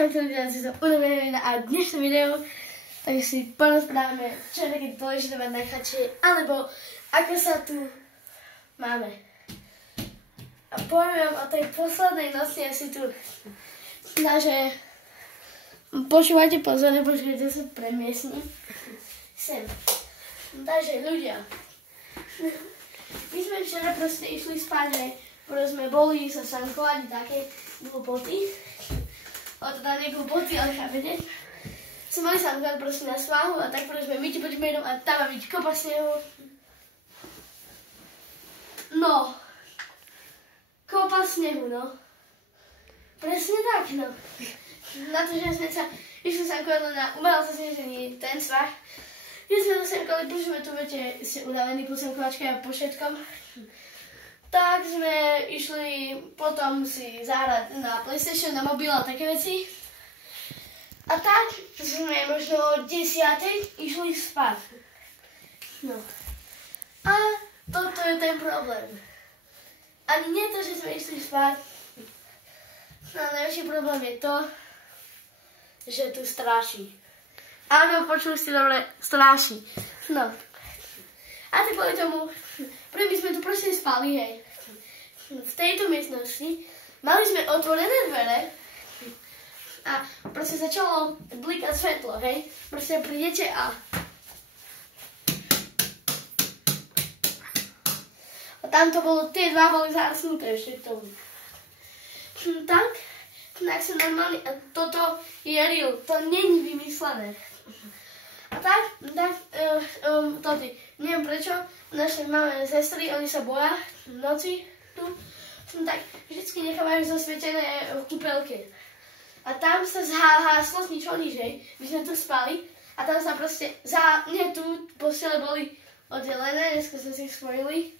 Čaute ľudia, si to unavené a dnešné video, tak si porozprávame, čo je také dôležité mať na chači, alebo ako sa tu máme. A poviem vám o tej poslednej noci asi tu. Takže počúvajte pozorne, počkajte, sa premiesním sem. Takže ľudia, my sme včera proste išli spať, že sme boli sa sankovať také glupoty. O teda nie glupoty, ale chápete. Sme mali sankovať proste na svahu a tak sme myči pod žmierom a tam má byť kopa snehu. No. Kopa snehu, no. Presne tak, no. Na to, že sme sa išli sankovať len na umelá sa snežený ten svah. Keď sme to sankovali, protože sme tu, viete, ste unavení po sankovačke a po všetkom. Tak sme išli potom si zahrať na PlayStation, na mobil a také veci. A tak sme možno o 10:00 išli spať. No. A toto je ten problém. Ani nie to, že sme išli spať. No, najväčší problém je to, že tu stráši. Áno, počuli ste dobre, stráši. No. A tak kvôli tomu, prvý sme tu proste spali, hej. V tejto miestnosti mali sme otvorené dvere a proste začalo blikať svetlo, hej. Proste prídete a tam to bolo, tie dva boli zasnuté ešte k tomu. Tak sa normálne, a toto je real, to není vymyslené. A tak, neviem prečo, naše máme sestry, oni sa boja v noci tu, tak vždycky nechávajú zasvietené v kúpelke. A tam sa zhaslo nič, hej, my sme tu spali a tam sa proste, nie tu, postele boli oddelené, dneska sme si ich spojili.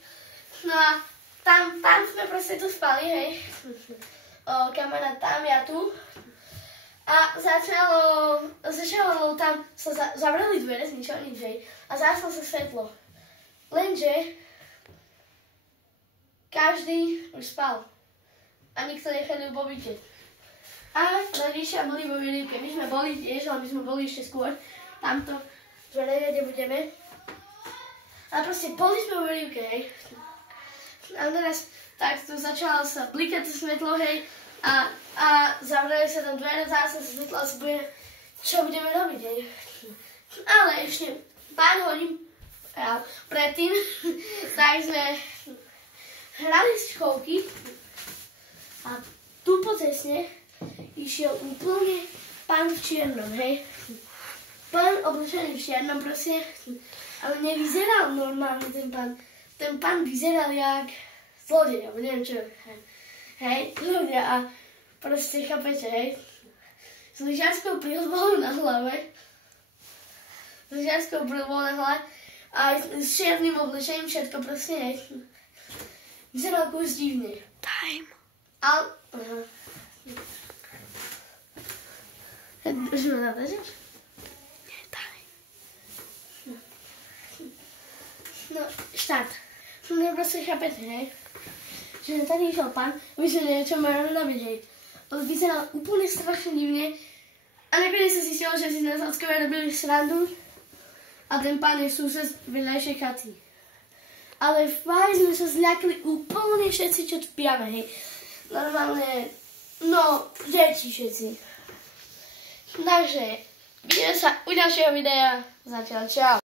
No a tam sme proste tu spali, hej, kamarát tam, ja tu. A začalo tam, sa zavreli dvere z ničoho nič, hej, a záslo sa svetlo. Lenže každý už spal a nikto nechodil po byte. A rodičia boli vo výrivke, my sme boli tiež, ale my sme boli ešte skôr, tamto, dvere, kde budeme. A proste boli sme vo výrivke, hej. A teraz tak tu začalo sa blikať to svetlo, hej, a zavreli sa tam dvere, zase sa svetlo a si bude, čo budeme robiť, hej. Ale ešte pár hodín predtým, tak sme hrali školky a tu po ceste išiel úplne pán v čiernom, hej. Pán oblečený v čiernom proste, ale nevyzeral normálne ten pán. Ten pán vyzeral jak zlodej, alebo neviem čo. Hej, ľudia, a proste chápete, hej. S lyžiarskou príľbou na hlave. S lyžiarskou príľbou na hlave. A s čiernym oblečením, všetko proste, hej. Vyzeral kus divne. Time. Ale, aha. Už ma natáčaš? Nie, time. No, štart. No proste chápete, hej. Že tady išiel pán, my sme niečo mali robiť, hej. On vyzeral úplne strašne divne a nakoniec sa zistilo, že si na Záckové robili srandu a ten pán je sused vedľajšej chaty. Ale fakt sme sa zľakli úplne všetci, čo tu pijame, hej. Normálne, no, deti všetci. Takže, vidíme sa u ďalšieho videa. Zatiaľ, čau.